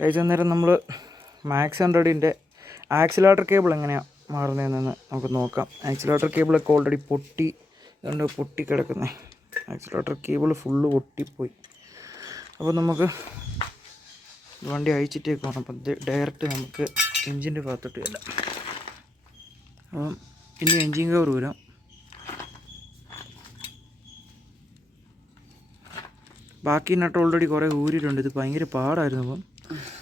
കഴിച്ച നേരം നമ്മൾ മാക്സ് 100ൻ്റെ ആക്സിലേറ്റർ കേബിൾ എങ്ങനെയാണ് മാറുന്നതെന്ന് നമുക്ക് നോക്കാം. ആക്സിലേറ്റർ കേബിളൊക്കെ ഓൾറെഡി പൊട്ടി അതുകൊണ്ട് പൊട്ടിക്കിടക്കുന്നത്. ആക്സിലേറ്റർ കേബിൾ ഫുള്ള് പൊട്ടിപ്പോയി. അപ്പോൾ നമുക്ക് വണ്ടി അയച്ചിട്ടേക്ക് വേണം. അപ്പം ഡയറക്റ്റ് നമുക്ക് എൻജിൻ്റെ ഭാഗത്തോട്ട് വരാം. അപ്പം ഇനി എൻജിൻ കവർ വരാം. ബാക്കി നട്ട് ഓൾറെഡി കുറേ ഊരിയിട്ടുണ്ട്. ഇത് ഭയങ്കര പാടായിരുന്നു. അപ്പം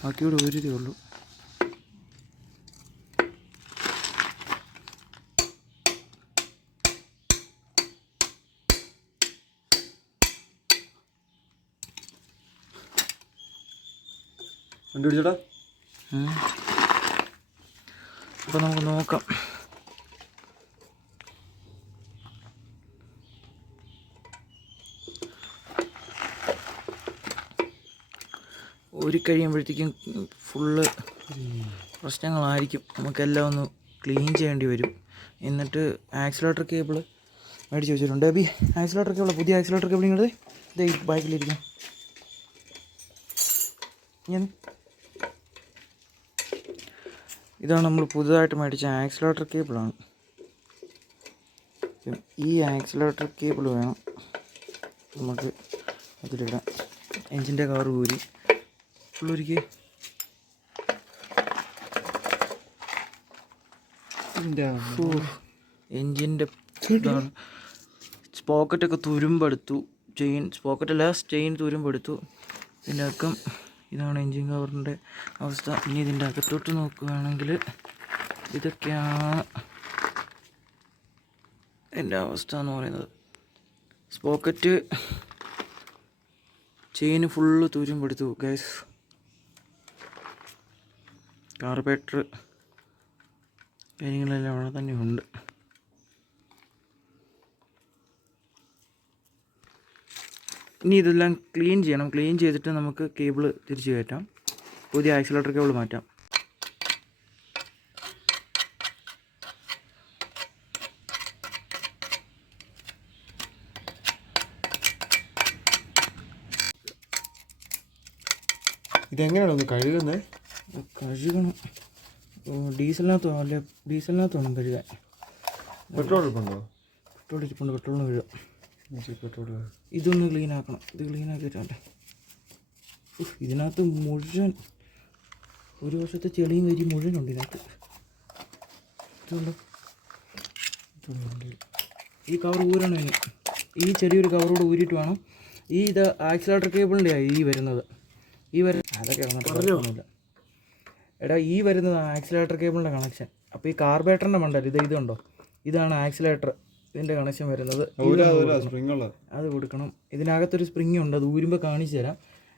ബാക്കിയോട് ഊരിയതേ ഉള്ളൂ. വണ്ടി പിടിച്ചോടാ. അപ്പോൾ നമുക്ക് നോക്കാം. ഊരി കഴിയുമ്പോഴത്തേക്കും ഫുള്ള് പ്രശ്നങ്ങളായിരിക്കും. നമുക്കെല്ലാം ഒന്ന് ക്ലീൻ ചെയ്യേണ്ടി വരും. എന്നിട്ട് ആക്സിലേറ്റർ കേബിൾ മേടിച്ച് വെച്ചിട്ടുണ്ട്. അബി ആക്സിലേറ്റർ കേബിൾ, പുതിയ ആക്സിലേറ്റർ കേബിൾ ഇങ്ങോട്ട് ഇതേ ബാക്കിലിരിക്കാം. ഇതാണ് നമ്മൾ പുതുതായിട്ട് മേടിച്ച ആക്സിലേറ്റർ കേബിളാണ്. ഈ ആക്സിലേറ്റർ കേബിൾ വേണം നമുക്ക് അതിലിടാം. എൻജിൻ്റെ കവർ ഊരി ഫുള്ളൊരിക്കൽ എൻജിൻ്റെ ഇതാണ്. സ്പോക്കറ്റൊക്കെ തുരുമ്പെടുത്തു. സ്പോക്കറ്റല്ല ചെയിൻ തുരുമ്പെടുത്തു. ഇതിൻ്റെ അകം ഇതാണ് എൻജിൻ കവറിൻ്റെ അവസ്ഥ. ഇനി ഇതിൻ്റെ അകത്തോട്ട് നോക്കുകയാണെങ്കിൽ ഇതൊക്കെയാണ് എൻ്റെ അവസ്ഥ എന്ന് പറയുന്നത്. സ്പോക്കറ്റ് ചെയിന് ഫുള്ള് തുരുമ്പെടുത്തു ഗൈസ്. കാർബറേറ്റർ കാര്യങ്ങളെല്ലാം അവിടെ തന്നെ ഉണ്ട്. ഇനി ഇതെല്ലാം ക്ലീൻ ചെയ്യണം. ക്ലീൻ ചെയ്തിട്ട് നമുക്ക് കേബിൾ തിരിച്ച് കയറ്റാം. പുതിയ ആക്സിലേറ്റർ കേബിൾ മാറ്റാം. ഇതെങ്ങനെയാണ് ഒന്ന് കഴുകുന്നത്? കഴുകണം. ഡീസലിനകത്ത് വേണം കഴുകാൻ. പെട്രോൾ ഇരിപ്പുണ്ടോ? പെട്രോൾ ഇരിപ്പുണ്ട്. പെട്രോളിന് കഴുകാം. പെട്രോൾ ഇതൊന്ന് ക്ലീൻ ആക്കണം. ഇത് ക്ലീൻ ആക്കിയിട്ടുണ്ട്. ഇതിനകത്ത് മുഴുവൻ ഒരു വർഷത്തെ ചെളിയും കരി മുഴുവനുണ്ട് ഇതിനകത്ത്. ഇതുണ്ടോ? ഈ കവർ ഊരണം. ഇനി ഈ ചെറിയൊരു കവറോട് ഊരിയിട്ട് വേണം. ഇത് ആക്സിലേറ്റർ കേബിളിൻ്റെയാണ് ഈ വരുന്നത്. അതൊക്കെ പറഞ്ഞില്ല. എടാ ഈ വരുന്നത് ആക്സിലേറ്റർ കേബിളിൻ്റെ കണക്ഷൻ. അപ്പോൾ ഈ കാർബറേറ്ററിൻ്റെ മണ്ടല്ല ഇതുണ്ടോ? ഇതാണ് ആക്സിലേറ്റർ. ഇതിൻ്റെ കണക്ഷൻ വരുന്നത്. അത് കൊടുക്കണം. ഇതിനകത്തൊരു സ്പ്രിങ് ഉണ്ട്. അത് ഊരുമ്പോൾ കാണിച്ചു തരാം.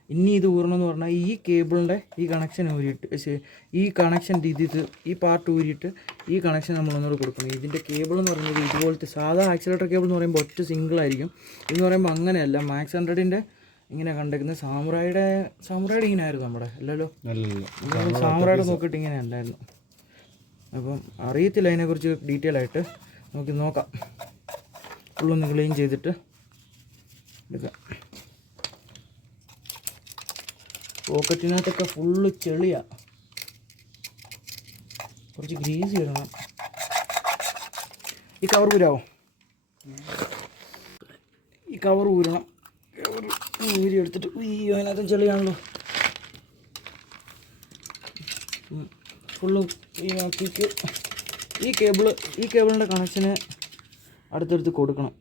ഇനി ഇത് ഊരണമെന്ന് പറഞ്ഞാൽ ഈ കേബിളിൻ്റെ ഈ കണക്ഷൻ ഊരിയിട്ട് ഈ കണക്ഷൻ ഈ പാർട്ട് ഊരിയിട്ട് ഈ കണക്ഷൻ നമ്മളൊന്നുകൂടെ കൊടുക്കണം. ഇതിൻ്റെ കേബിൾ എന്ന് പറയുന്നത് ഇതുപോലത്തെ സാധാ ആക്സിലേറ്റർ കേബിൾ എന്ന് പറയുമ്പോൾ ഒറ്റ സിംഗിളായിരിക്കും. ഇതെന്ന് പറയുമ്പോൾ അങ്ങനെയല്ല. മാക്സ് 100ൻ്റെ ഇങ്ങനെ കണ്ടേക്കുന്നത്. സാമുറായിയുടെ ഇങ്ങനെ ആയിരുന്നു നമ്മുടെ. അല്ലല്ലോ, സാമുറായിയുടെ നോക്കിയിട്ട് ഇങ്ങനെ അല്ലായിരുന്നു. അപ്പം അറിയത്തില്ല അതിനെക്കുറിച്ച് ഡീറ്റെയിൽ ആയിട്ട്. നമുക്ക് നോക്കാം. ഫുള്ളൊന്ന് ക്ലീൻ ചെയ്തിട്ട് എടുക്കാം. പോക്കറ്റിനകത്തൊക്കെ ഫുള്ള് ചെളിയാണ്. കുറച്ച് ഗ്രീസ് ഇടണം. ഈ കവർ ഊരാവോ? ഈ കവർ ഊരണം. ഊരി എടുത്തിട്ട് അതിനകത്ത് ചെളിയാണല്ലോ. ഫുള്ള് ഈ കേബിളിൻ്റെ കണക്ഷന് അടുത്തടുത്ത് കൊടുക്കണം.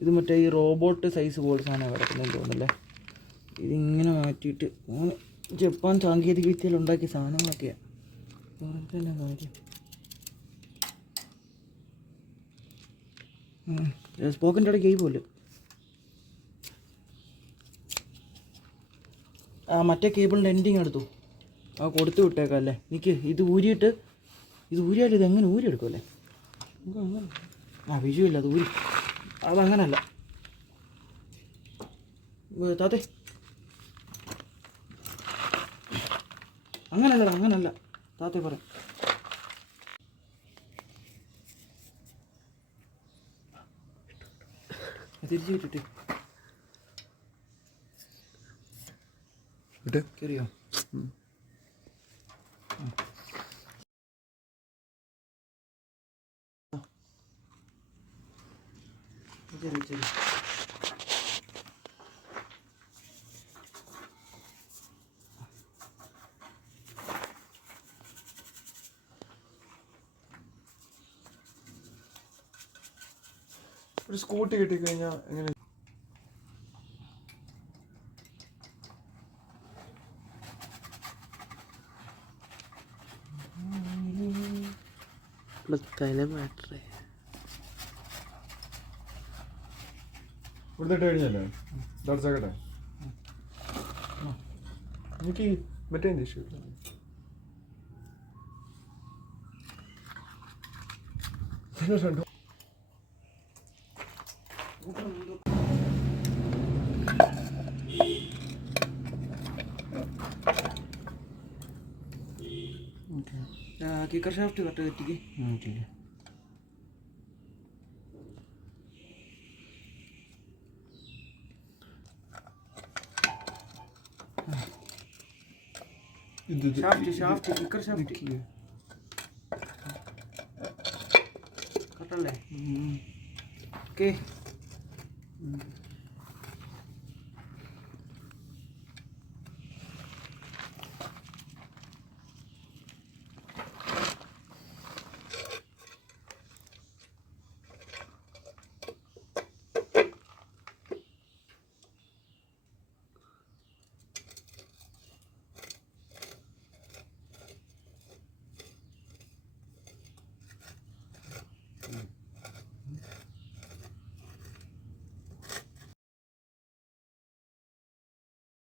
ഇത് മറ്റേ ഈ റോബോട്ട് സൈസ് പോലെ സാധനം കിടക്കുന്നതെന്ന് തോന്നുന്നല്ലേ. ഇതിങ്ങനെ മാറ്റിയിട്ട് അങ്ങനെ ജപ്പാൻ സാങ്കേതിക വിദ്യയിൽ ഉണ്ടാക്കിയ സാധനങ്ങളൊക്കെയാണ്. തന്നെ കാര്യം. സ്പോക്കൻ്റെ ഇടയ്ക്ക് കൈ പോലെ മറ്റേ കേബിളിൻ്റെ എൻഡിങ് എടുത്തു. കൊടുത്തു വിട്ടേക്കാം അല്ലേ. എനിക്ക് ഇത് ഊരിയാൽ ഇതെങ്ങനെ ഊരിയെടുക്കുമല്ലേ? വിഷയമില്ല. അതങ്ങനല്ല താത്തേ. അങ്ങനല്ല താത്തേ പറയാം. തിരിച്ചു വിട്ടിട്ട് കയറിയോ? ശരി. ഒരു സ്കൂട്ടി കിട്ടിക്കഴിഞ്ഞാൽ എങ്ങനെ? ഇവിടുത്തെ കഴിഞ്ഞല്ലേ ഡാർച്ചാക്കട്ടെ എനിക്ക് മറ്റേ ഇഷ്യൂ കിക്കർ ഷാഫ്റ്റ് കട്ട് തെറ്റിക്ക്. ഷാഫ്റ്റ് കിക്കർ ഷാഫ്റ്റ് കട്ടല്ലേ? ഓക്കെ.